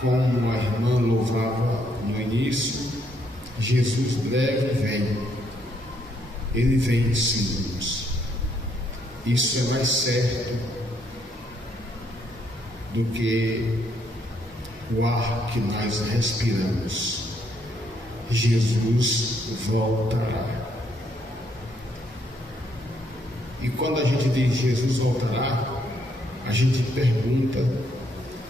Como a irmã louvava no início, Jesus breve vem. Ele vem sim, irmãos. Isso é mais certo do que o ar que nós respiramos. Jesus voltará. E quando a gente diz Jesus voltará, a gente pergunta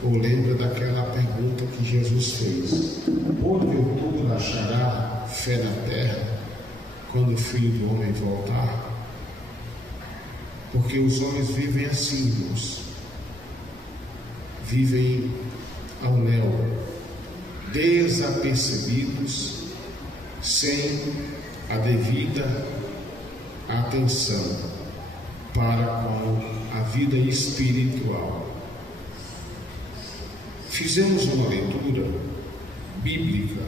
ou lembra daquela pergunta que Jesus fez: porventura achará fé na terra quando o Filho do Homem voltar? Porque os homens vivem assim, irmãos. Vivem ao léu, desapercebidos, sem a devida atenção para com a vida espiritual. Fizemos uma leitura bíblica,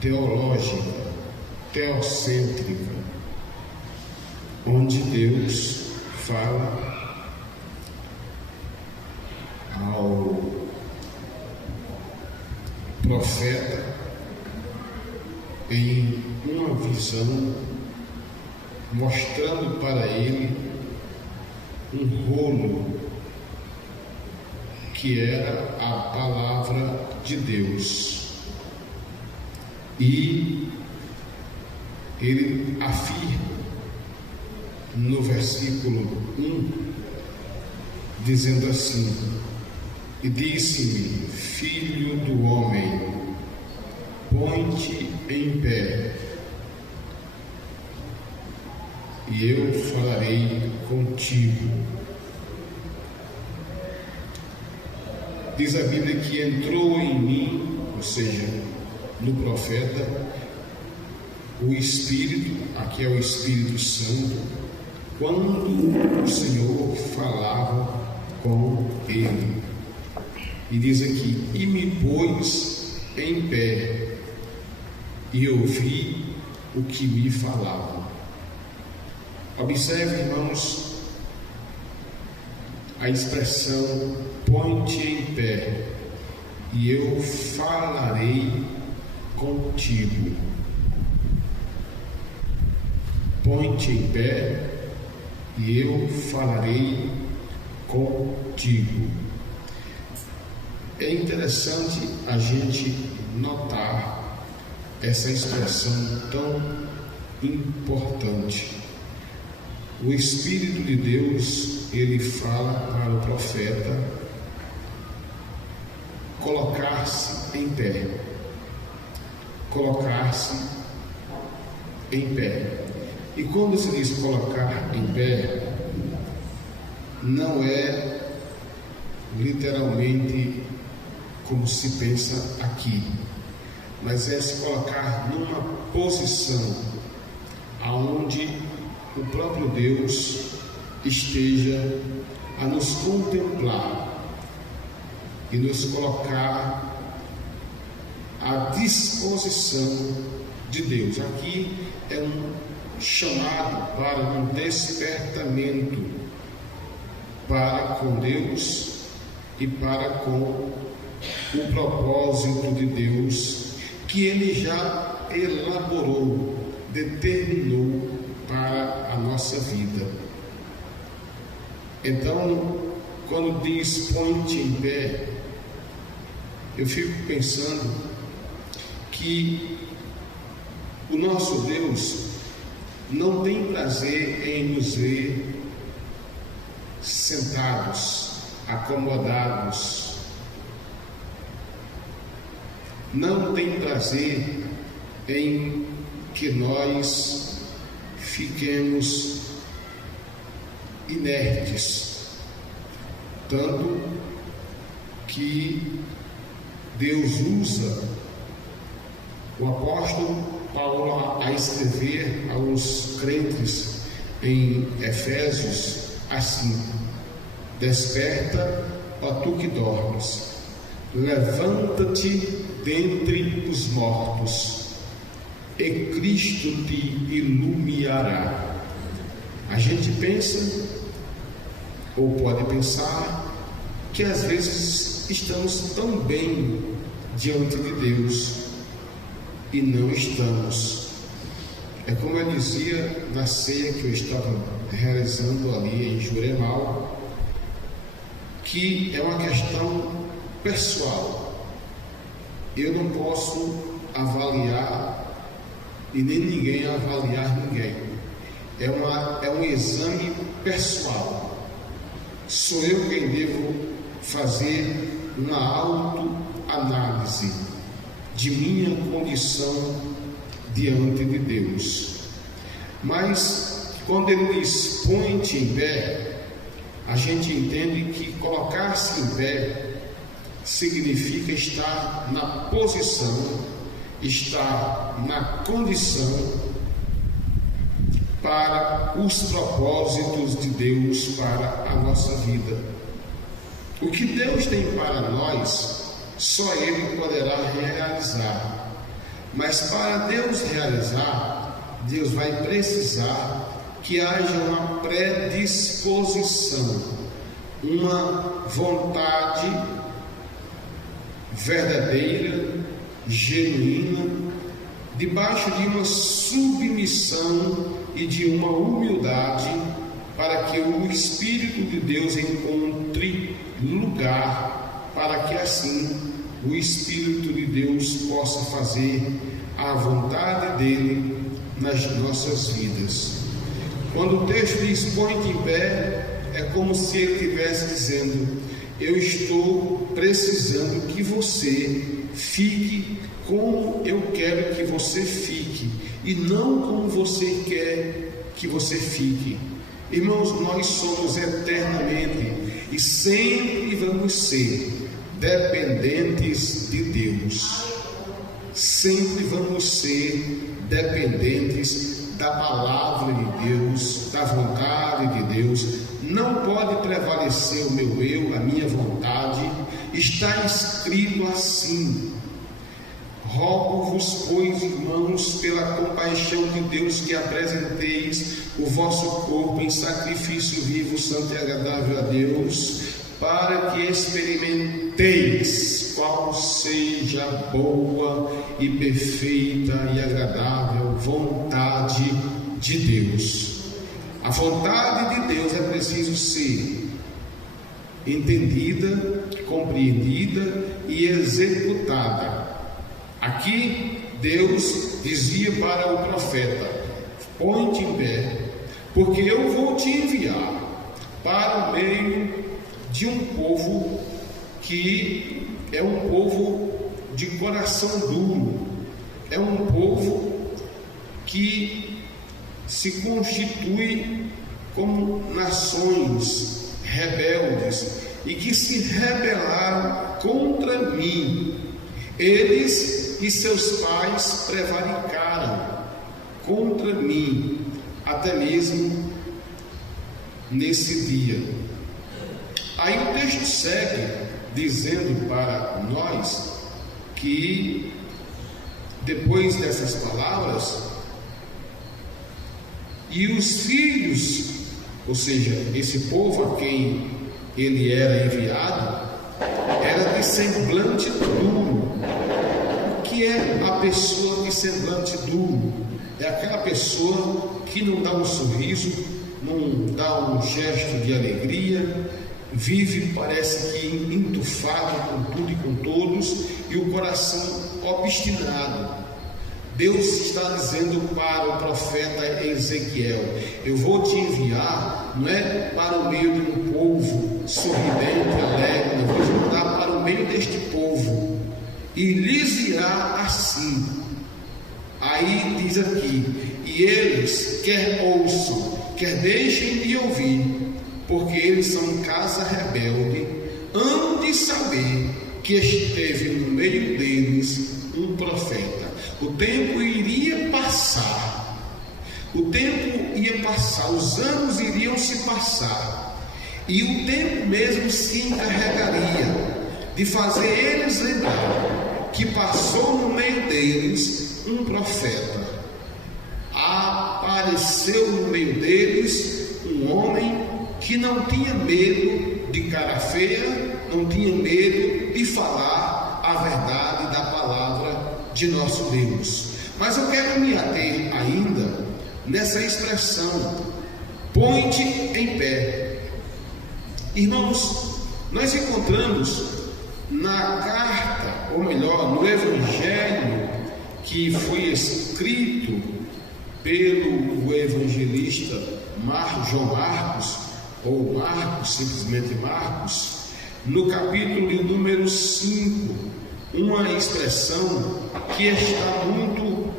teológica, teocêntrica, onde Deus fala ao profeta em uma visão, mostrando para ele um rolo que era a palavra de Deus. E ele afirma no versículo 1, dizendo assim: e disse-me, filho do homem, põe-te em pé, e eu falarei contigo. Diz a Bíblia que entrou em mim, ou seja, no profeta, o Espírito, aqui é o Espírito Santo, quando o Senhor falava com ele. E diz aqui: e me pôs em pé, e ouvi o que me falava. Observe, irmãos, a expressão põe-te em pé, e eu falarei contigo. Põe-te em pé, e eu falarei contigo. É interessante a gente notar essa expressão tão importante. O Espírito de Deus, ele fala para o profeta colocar-se em pé. Colocar-se em pé. E quando se diz colocar em pé, não é literalmente como se pensa aqui, mas é se colocar numa posição aonde o próprio Deus esteja a nos contemplar e nos colocar à disposição de Deus. Aqui é um chamado para um despertamento para com Deus e para com o propósito de Deus que Ele já elaborou, determinou para a nossa vida. Então, quando diz põe-te em pé, eu fico pensando que o nosso Deus não tem prazer em nos ver sentados, acomodados. Não tem prazer em que nós fiquemos inertes, tanto que Deus usa o apóstolo Paulo a escrever aos crentes em Efésios assim: desperta, ó tu que dormes, levanta-te dentre os mortos, e Cristo te iluminará. A gente pensa, ou pode pensar, que às vezes estamos tão bem diante de Deus e não estamos. É como eu dizia na ceia que eu estava realizando ali em Juremal, que é uma questão pessoal. Eu não posso avaliar e nem ninguém avaliar ninguém. É um exame pessoal. Sou eu quem devo fazer uma autoanálise de minha condição diante de Deus. Mas quando ele diz põe-te em pé, a gente entende que colocar-se em pé significa estar na posição, estar na condição para os propósitos de Deus para a nossa vida. O que Deus tem para nós, só Ele poderá realizar. Mas para Deus realizar, Deus vai precisar que haja uma predisposição, uma vontade verdadeira, genuína, debaixo de uma submissão e de uma humildade, para que o Espírito de Deus encontre lugar, para que assim o Espírito de Deus possa fazer a vontade dele nas nossas vidas. Quando o texto diz põe-te em pé, é como se ele estivesse dizendo: eu estou precisando que você fique como eu quero que você fique, e não como você quer que você fique. Irmãos, nós somos eternamente e sempre vamos ser dependentes de Deus. Sempre vamos ser dependentes da palavra de Deus, da vontade de Deus. Não pode prevalecer o meu eu, a minha vontade. Está escrito assim: rogo-vos, pois, irmãos, pela compaixão de Deus, que apresenteis o vosso corpo em sacrifício vivo, santo e agradável a Deus, para que experimenteis qual seja a boa e perfeita e agradável vontade de Deus. A vontade de Deus é preciso ser entendida, compreendida e executada. Aqui Deus dizia para o profeta: põe-te em pé, porque eu vou te enviar para o meio de um povo que é um povo de coração duro, é um povo que se constitui como nações rebeldes e que se rebelaram contra mim. Eles e seus pais prevaricaram contra mim, até mesmo nesse dia. Aí o texto segue dizendo para nós que depois dessas palavras, e os filhos, ou seja, esse povo a quem ele era enviado, era de semblante duro. O que é a pessoa de semblante duro? É aquela pessoa que não dá um sorriso, não dá um gesto de alegria, vive, parece que entufado com tudo e com todos, e o coração obstinado. Deus está dizendo para o profeta Ezequiel: eu vou te enviar, não é para o meio de um povo sorridente, alegre, eu vou te mandar para o meio deste povo, e lhes irá assim. Aí diz aqui: e eles quer ouçam, quer deixem de ouvir, porque eles são casa rebelde, hão de saber que esteve no meio deles um profeta. O tempo iria passar, os anos iriam se passar, e o tempo mesmo se encarregaria de fazer eles lembrar que passou no meio deles um profeta. Apareceu no meio deles um homem que não tinha medo de cara feia não tinha medo de falar a verdade da palavra de nosso Deus. Mas eu quero me ater ainda nessa expressão, põe-te em pé. Irmãos, nós encontramos na carta, ou melhor, no evangelho que foi escrito pelo evangelista João Marcos, ou Marcos, simplesmente Marcos, no capítulo de número 5, uma expressão que está muito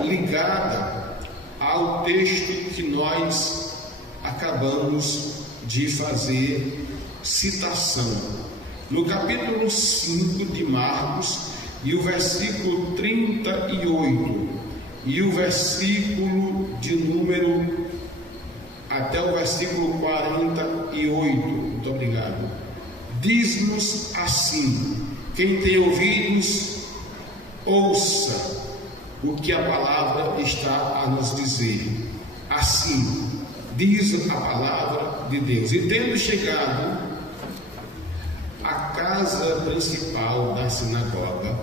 ligada ao texto que nós acabamos de fazer citação. No capítulo 5 de Marcos, e o versículo 38, e o versículo de número até o versículo 48, muito obrigado, diz-nos assim: quem tem ouvidos, ouça o que a palavra está a nos dizer. Assim diz a palavra de Deus. E tendo chegado à casa principal da sinagoga,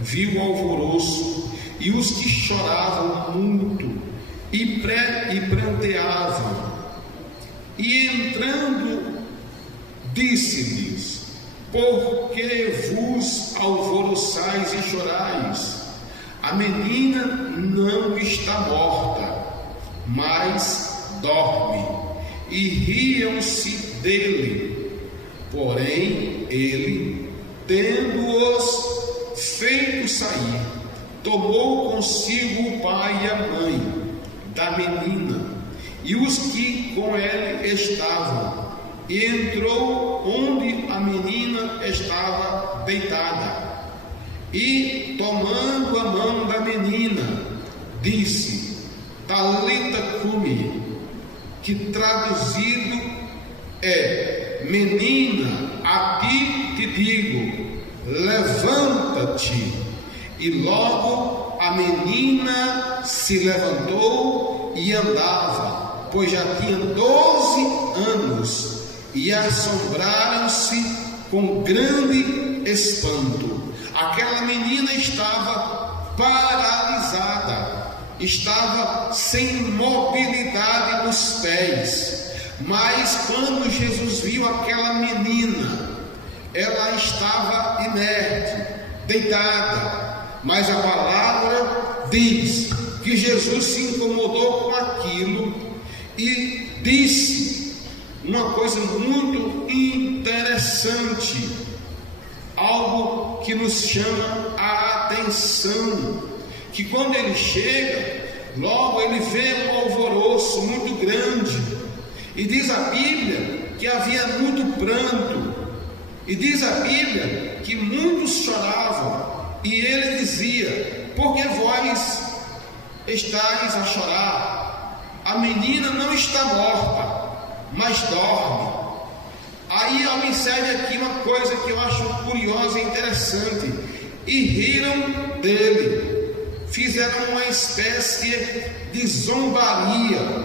viu o alvoroço e os que choravam muito e pranteavam. E entrando, disse-lhes: por que vos alvoroçais e chorais? A menina não está morta, mas dorme. E riam-se dele. Porém, ele, tendo-os feito sair, tomou consigo o pai e a mãe da menina e os que com ele estavam, e entrou onde a menina estava deitada, e tomando a mão da menina, disse: Talita cumi, que traduzido é: menina, a ti te digo, levanta-te. E logo a menina se levantou e andava, pois já tinha 12 anos, e assombraram-se com grande espanto. Aquela menina estava paralisada, estava sem mobilidade nos pés. Mas quando Jesus viu aquela menina, ela estava inerte, deitada. Mas a palavra diz que Jesus se incomodou com aquilo e disse uma coisa muito interessante, algo que nos chama a atenção, que quando ele chega, logo ele vê um alvoroço muito grande, e diz a Bíblia que havia muito pranto, e diz a Bíblia que muitos choravam. E ele dizia: por que vós estáis a chorar? A menina não está morta, mas dorme. Aí observe aqui uma coisa que eu acho curiosa e interessante. E riram dele, fizeram uma espécie de zombaria,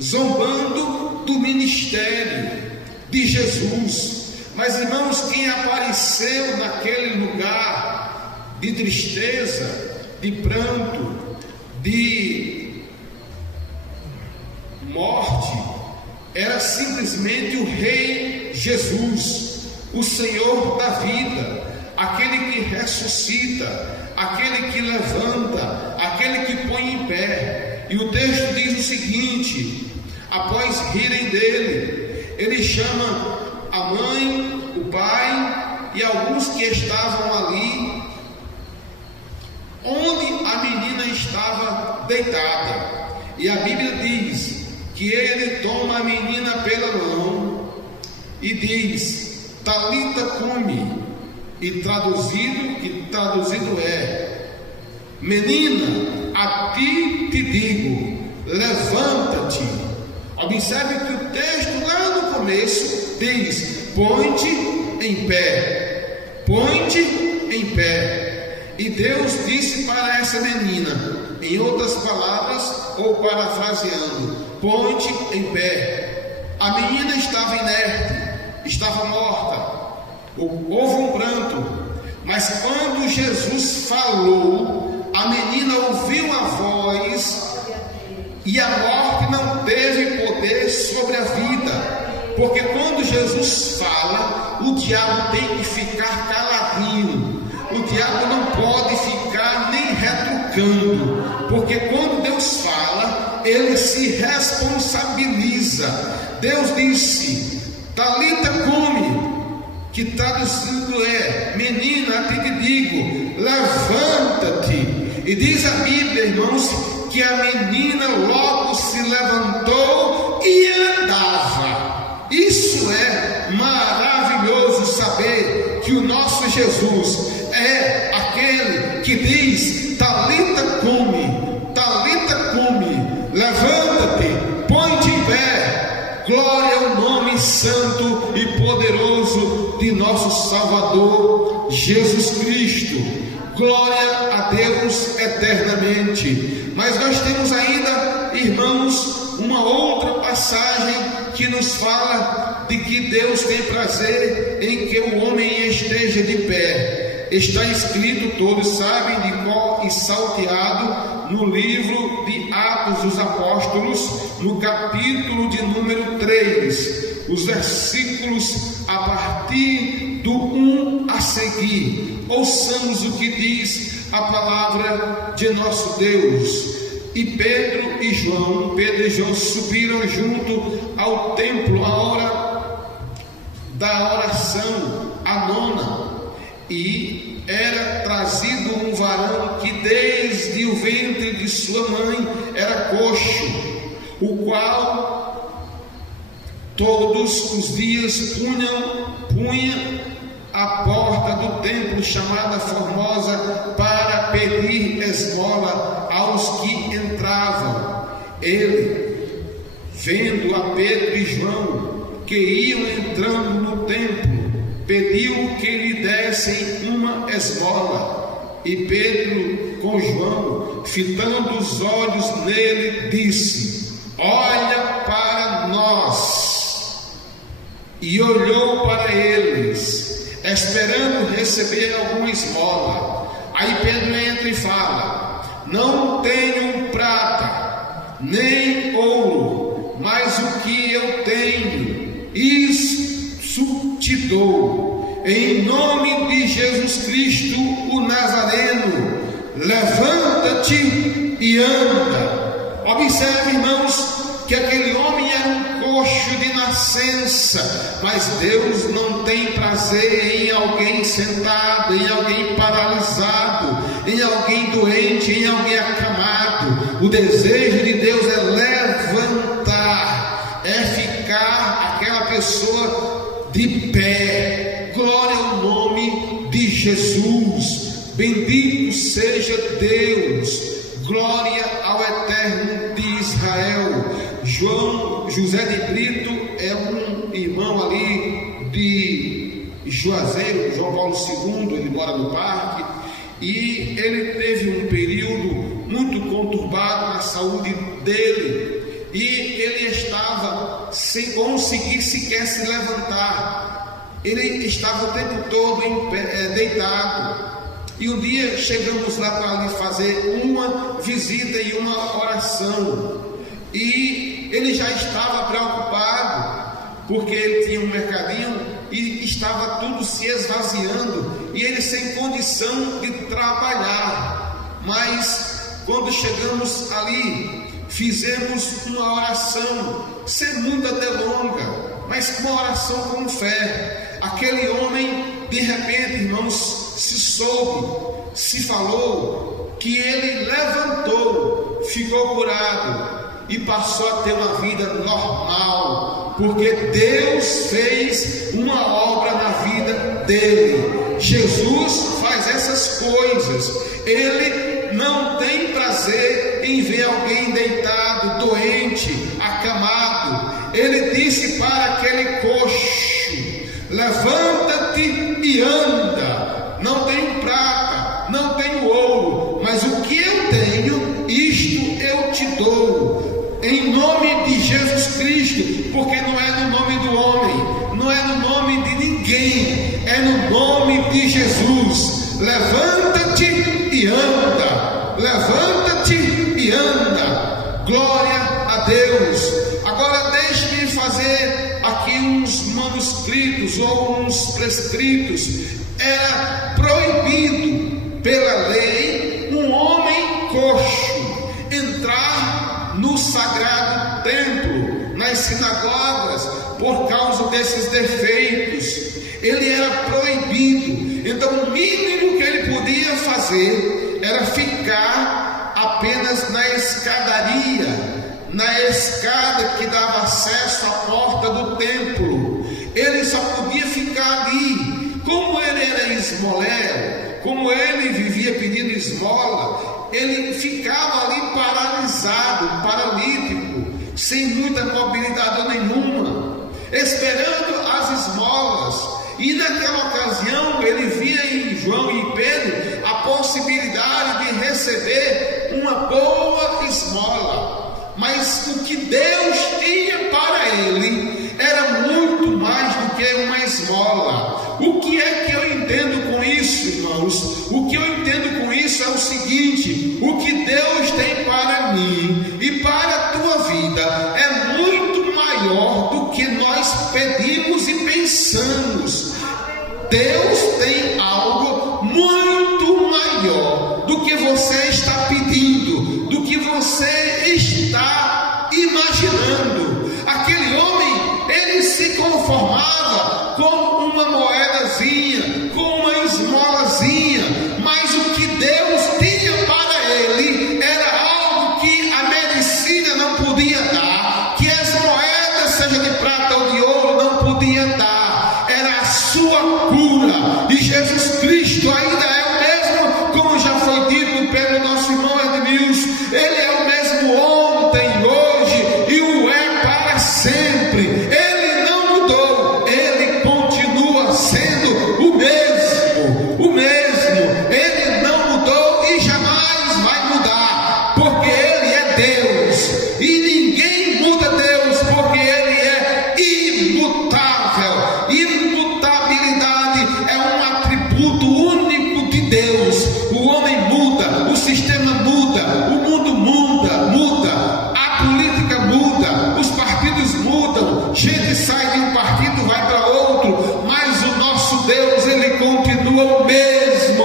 zombando do ministério de Jesus. Mas irmãos, quem apareceu naquele lugar de tristeza, de pranto, de morte, era simplesmente o Rei Jesus, o Senhor da vida, aquele que ressuscita, aquele que levanta, aquele que põe em pé. E o texto diz o seguinte: após rirem dele, ele chama a mãe, o pai e alguns que estavam ali onde a menina estava deitada. E a Bíblia diz que ele toma a menina pela mão e diz: Talita cumi, e traduzido é: menina, a ti te digo, levanta-te. Observe que o texto lá no começo diz: põe-te em pé, põe-te em pé. E Deus disse para essa menina, em outras palavras, ou parafraseando: põe-te em pé. A menina estava inerte, estava morta, houve um pranto, mas quando Jesus falou, a menina ouviu a voz e a morte não teve poder sobre a vida. Porque quando Jesus fala, o diabo tem que ficar caladinho. O diabo não pode ficar nem retrucando, porque quando Deus fala, ele se responsabiliza. Deus disse: Talita cumi, que traduzido é: menina, te digo, levanta-te. E diz a Bíblia, irmãos, que a menina logo se levantou e andava. Isso é maravilhoso, saber que o nosso Jesus é aquele que diz: Talita cumi, levanta-te, põe-te em pé. Glória ao nome santo e poderoso de nosso Salvador Jesus Cristo. Glória a Deus eternamente. Mas nós temos ainda, irmãos, uma outra passagem que nos fala de que Deus tem prazer em que o homem esteja de pé. Está escrito, todos sabem, de cor e salteado, no livro de Atos dos Apóstolos, no capítulo de número 3, os versículos a partir do 1 a seguir. Ouçamos o que diz a palavra de nosso Deus. E Pedro e João subiram junto ao templo à hora da oração, a nona, e era trazido um varão que desde o ventre de sua mãe era coxo, o qual todos os dias punha à porta do templo chamada Formosa para pedir esmola aos que entravam. Ele, vendo a Pedro e João que iam entrando no templo, pediu que lhe dessem uma esmola. E Pedro, com João, fitando os olhos nele, disse: olha para nós. E olhou para eles, esperando receber alguma esmola. Aí Pedro entra e fala: não tenho prata, nem ouro, mas o que eu tenho, isso te dou. Em nome de Jesus Cristo, o Nazareno, levanta-te e anda. Observe, irmãos, que aquele homem era um coxo de nascença, mas Deus não tem prazer em alguém sentado, em alguém paralisado, em alguém doente, em alguém acamado. O desejo de Deus é levantar, é ficar aquela pessoa de pé. Glória ao nome de Jesus. Bendito seja Deus. Glória ao Eterno de Israel. José de Brito é um irmão ali de Juazeiro, João Paulo II, ele mora no Parque, e ele teve um período muito conturbado na saúde dele, e ele estava sem conseguir sequer se levantar. Ele estava o tempo todo deitado. E um dia chegamos lá para lhe fazer uma visita e uma oração. E ele já estava preocupado, porque ele tinha um mercadinho e estava tudo se esvaziando, e ele sem condição de trabalhar. Mas quando chegamos ali, fizemos uma oração, sem muita delonga, mas uma oração com fé. Aquele homem, de repente, irmãos, se falou que ele levantou, ficou curado e passou a ter uma vida normal, porque Deus fez uma obra na vida dele. Jesus faz essas coisas. Ele não tem prazer em ver alguém deitado, doente, acamado. Ele disse para aquele coxo: levanta-te e anda. Não tenho prata, não tenho ouro, mas o que eu tenho, isto eu te dou. Em nome de Jesus Cristo, porque não é no nome do homem, não é no nome de ninguém, é no de Jesus: levanta-te e anda, levanta-te e anda. Glória a Deus. Agora deixe-me fazer aqui uns manuscritos ou uns prescritos. Era proibido pela lei um homem coxo entrar no sagrado templo, nas sinagogas, por causa desses defeitos. Ele era proibido. Então o mínimo que ele podia fazer era ficar apenas na escadaria, na escada que dava acesso à porta do templo. Ele só podia ficar ali. Como ele era esmoléu, como ele vivia pedindo esmola, ele ficava ali paralisado, paralítico, sem muita mobilidade nenhuma, esperando as esmolas. E naquela ocasião ele via em João e Pedro a possibilidade de receber uma boa esmola. Mas o que Deus tinha para ele era muito mais do que uma esmola. O que é que eu entendo com isso, irmãos? O que eu entendo com isso é o seguinte: o que Deus tem para mim e para a tua vida é muito maior do que nós pedimos e pensamos. Deus tem algo muito maior do que você está pedindo, do que você está imaginando. Aquele homem, ele se conformava com uma moedazinha, com uma esmolazinha, mas o que Deus tinha para ele era algo que a medicina não podia dar, que as moedas, seja de prata ou de ouro, não podia dar. Era a sua cura. E Jesus Cristo ainda é o mesmo, como já foi dito pelo nosso irmão Edmilson. Ele é o mesmo ontem, hoje e o é para sempre. Ele não mudou, ele continua sendo o mesmo, o mesmo. Ele não mudou e jamais vai mudar, porque ele é Deus. E ninguém muda Deus, porque ele é imutável. Imutabilidade é um atributo único de Deus. O homem muda, o sistema muda, o mundo muda, a política muda, os partidos mudam, gente sai de um partido, vai para outro, mas o nosso Deus, ele continua o mesmo,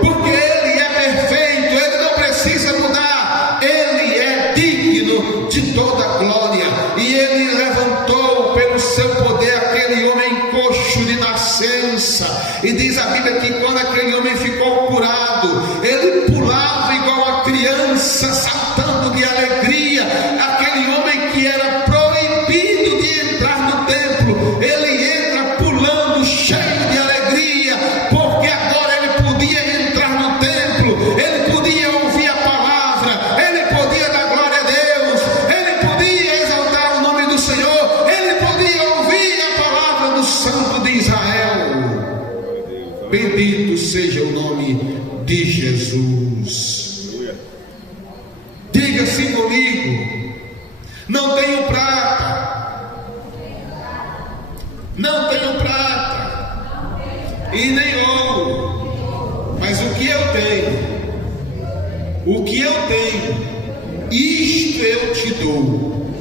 porque ele é perfeito, ele não precisa mudar, ele é digno de toda glória. E ele levantou pelo seu poder aquele homem coxo de nascença, e diz a Bíblia que quando aquele homem ficou curado, ele pulava igual a criança, saltando de alegria. Aquele homem que era proibido de entrar no templo, ele entra pulando, cheio de alegria, porque agora ele podia entrar no templo, ele podia ouvir a palavra, ele podia dar glória a Deus, ele podia exaltar o nome do Senhor, ele podia ouvir a palavra do Santo de Israel. Bendito seja o nome de Jesus. Diga assim comigo: não tenho prata, não tenho prata e nem ouro, mas o que eu tenho, isto eu te dou,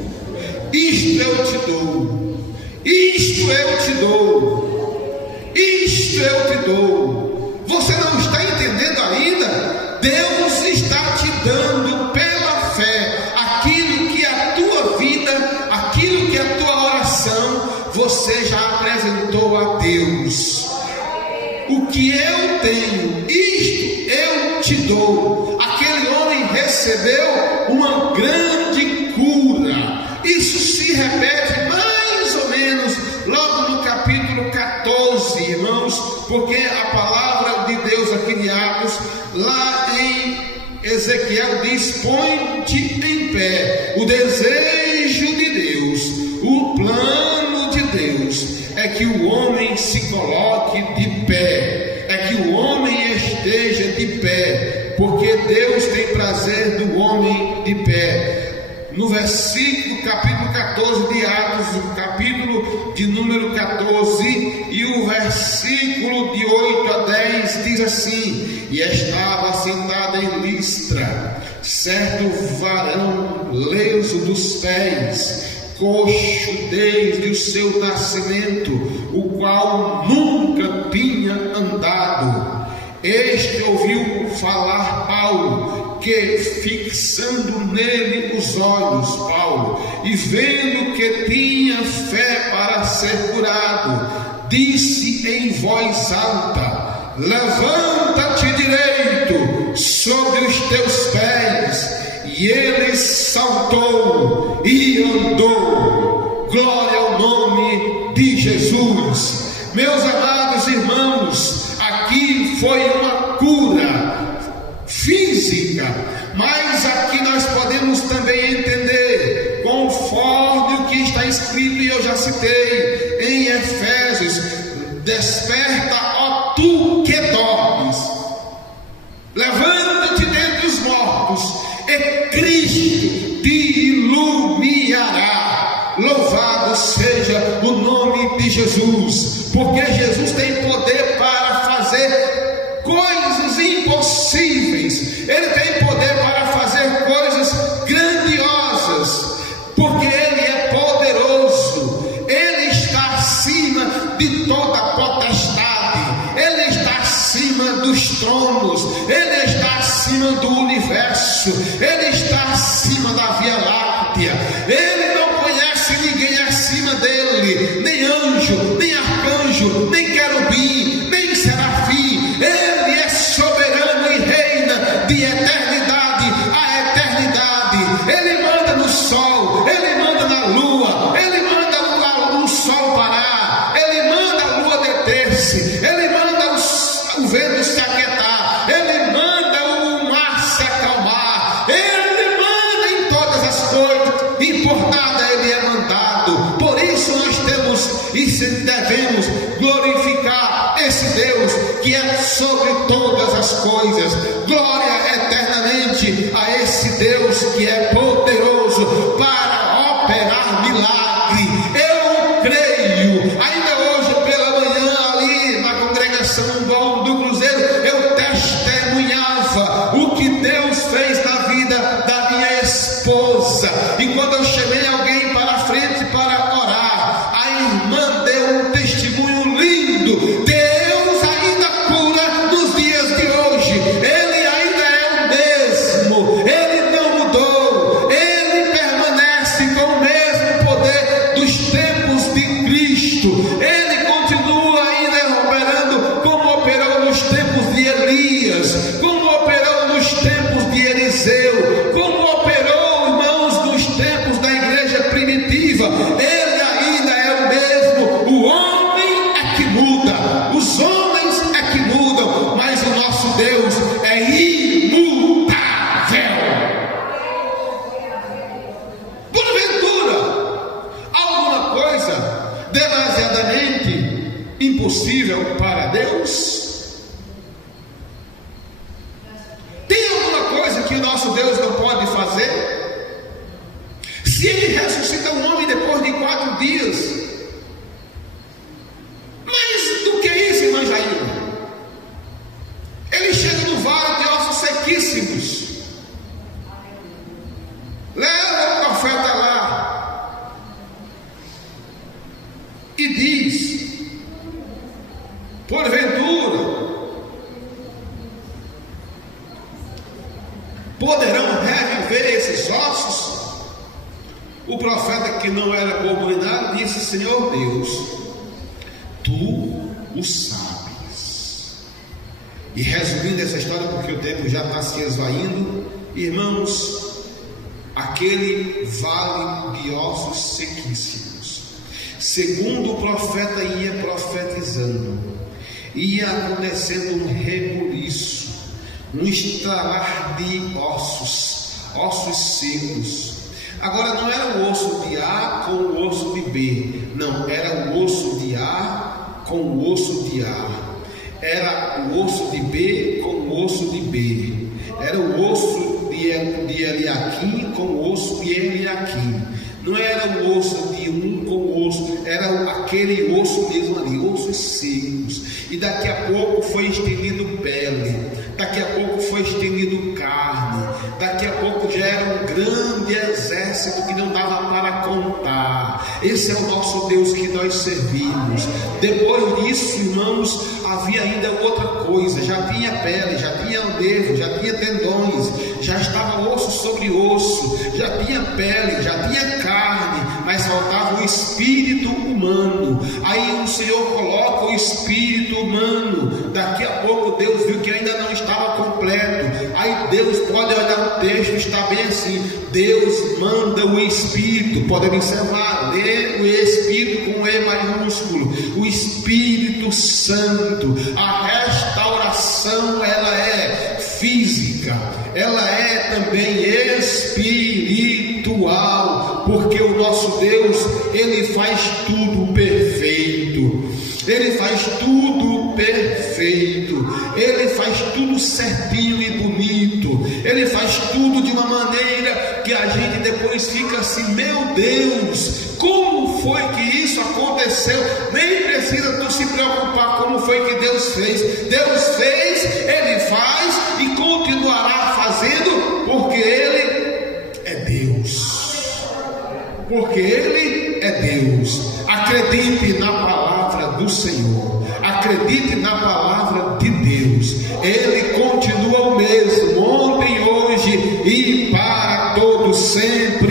isto eu te dou, isto eu te dou, isto eu te dou. Você não está entendendo ainda? Deus está te dando pela fé aquilo que a tua vida, aquilo que a tua oração, você já apresentou a Deus. O que eu tenho, isto eu te dou. Aquele homem recebeu uma grande cura. Isso se repete mais ou menos logo no capítulo 14, irmãos, porque a palavra de Deus aqui de Atos, lá em Ezequiel diz: põe-te em pé. O desejo de Deus, o plano de Deus é que o homem se coloque de pé, é que o homem esteja de pé, porque Deus tem prazer do homem de pé. No versículo, capítulo 14 de Atos, o capítulo de número 14, e o versículo de 8 a 10 diz assim: e estava sentado em Listra certo varão leso dos pés, coxo desde o seu nascimento, o qual nunca tinha andado. Este ouviu falar Paulo, que fixando nele os olhos, Paulo, e vendo que tinha fé para ser curado, disse em voz alta: levanta-te direito sobre os teus pés. E ele saltou e andou. Glória ao nome de Jesus. Meus amados irmãos, aqui foi uma cura física, mas aqui nós podemos também entender, conforme o que está escrito, e eu já citei em Efésios: desperta, ó tu que dormes, levanta-te dentre os mortos, e Cristo te iluminará. Louvado seja o nome de Jesus, porque Jesus tem poder para fazer coisas impossíveis, Ele tem poder para fazer coisas grandiosas, porque Ele é poderoso, Ele está acima de toda potestade, Ele está acima dos tronos, Ele está acima do universo, Ele está acima da Via Láctea, Ele não conhece ninguém acima dele, nem anjo, nem arcanjo, nem querubim, nem serafim. Ele é soberano e reina de eternidade a eternidade. Ele manda no sol, Ele manda na lua, Ele manda o sol parar, Ele manda a lua deter-se, Ele manda o vento se aquietar, Ele manda o mar se acalmar, Ele manda em todas as coisas, e por nada Ele é mandado. Por isso nós temos e devemos glorificar esse Deus que é sobre todas as coisas. Glória eternamente a esse Deus que é poderoso para operar milagre. Eu creio. Ainda hoje pela manhã, ali na congregação do Cruzeiro, eu testemunhava o que Deus fez na vida da minha esposa. E quando eu chamei alguém para a frente para orar, a irmã deu um testemunho lindo. Deus ainda cura nos dias de hoje. Ele ainda é o mesmo, Ele não mudou, Ele permanece com o mesmo poder dos tempos de Cristo. Ele continua ainda operando como operou nos tempos de Elias, como operou nos tempos de Eliseu, como operou, irmãos, nos tempos da igreja primitiva. Ele ainda é o mesmo. O homem é que muda, os homens é que mudam, mas o nosso Deus é imutável. Porventura, alguma coisa demasiadamente impossível para Deus? Tem alguma coisa que o nosso Deus não pode fazer? Se Ele ressuscita um homem depois de 4 dias, mais do que isso, irmã Jair, Ele chega no vale de ossos sequíssimos, leva o profeta lá e diz: porventura poderão reviver esses ossos? O profeta, que não era bobo nem nada, disse: Senhor Deus, tu o sabes. E resumindo essa história, porque o tempo já está se esvaindo, irmãos, aquele vale de ossos sequíssimos, segundo o profeta ia profetizando, ia acontecendo um rebuliço, um estralar de ossos secos. Agora não era o osso de A com o osso de B, não, era o osso de A com o osso de A, era o osso de B com o osso de B, era o osso de Eliaquim com o osso de Eliaquim. Não era o osso de um com osso, era aquele osso mesmo ali, ossos secos, e daqui a pouco foi estendido pele, daqui a pouco foi estendido carne, daqui a pouco já era um grande exército que não dava para contar. Esse é o nosso Deus que nós servimos. Depois disso, irmãos, havia ainda outra coisa, já tinha pele, já tinha nervo, já tinha tendões, já estava osso sobre osso, já tinha pele, já tinha carne, mas faltava o espírito humano. Aí o Senhor coloca o espírito humano. Daqui a pouco Deus viu que ainda não estava completo. Aí Deus, pode olhar o texto, está bem assim: Deus manda o Espírito. Pode observar, lê o Espírito com E maiúsculo, o Espírito Santo. A restauração, ela é física, ela é também espiritual, porque o nosso Deus, Ele faz tudo perfeito. Ele faz tudo perfeito, Ele faz tudo certinho e bonito, Ele faz tudo de uma maneira que a gente depois fica assim: meu Deus, como foi que isso aconteceu? Nem precisa tu se preocupar como foi que Deus fez. Deus fez, Ele faz e continuará fazendo, porque Ele é Deus. Porque Ele é Deus. Acredite na palavra do Senhor, acredite na palavra de Deus. Ele continua o mesmo, ontem, hoje e para todo sempre.